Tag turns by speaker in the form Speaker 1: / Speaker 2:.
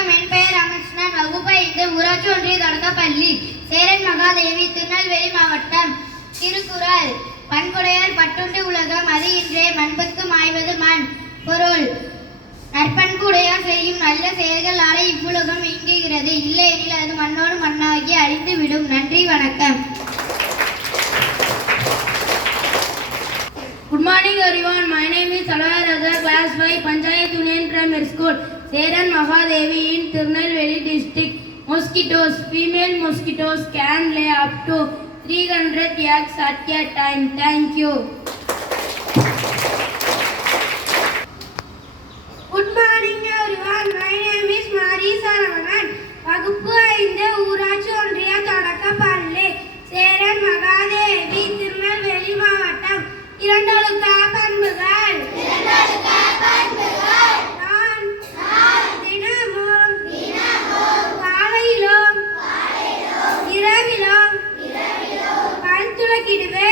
Speaker 1: வணக்கம் என் பெயர் ராமகிருஷ்ணன் வகுப்பு ஐந்து ஊராட்சி ஒன்றிய தொடக்கப்பள்ளி சேரன் மகாதேவி திருநெல்வேலி மாவட்டம் திருக்குறள். பண்புடையார் பட்டுண்டு உலகம் அது இன்றே மண்புக்கு மாய்வது மண் பொருள். நற்பண்புடையார் செய்யும் நல்ல செயல்களால இவ்வுலகம் இயங்குகிறது. இல்லையெனில் அது மண்ணோடு மண்ணாகி அழிந்துவிடும். நன்றி வணக்கம்.
Speaker 2: Good morning everyone. My name is Salwar Raza, class 5, Panchayat Union Primary School, Seran Mahadevi in Tirunelveli district. Mosquitoes, female mosquitoes can lay up to 300 eggs at a time. Thank you.
Speaker 3: Good morning everyone my name is Mari Saravanan வகுப்பு ஐந்து ஊராட்சி ஒன்றிய தொடக்கப்பள்ளி சேரன் மகாதேவி திருநெல்வேலி மாவட்டம் ಹಾಕಿಡುವೆ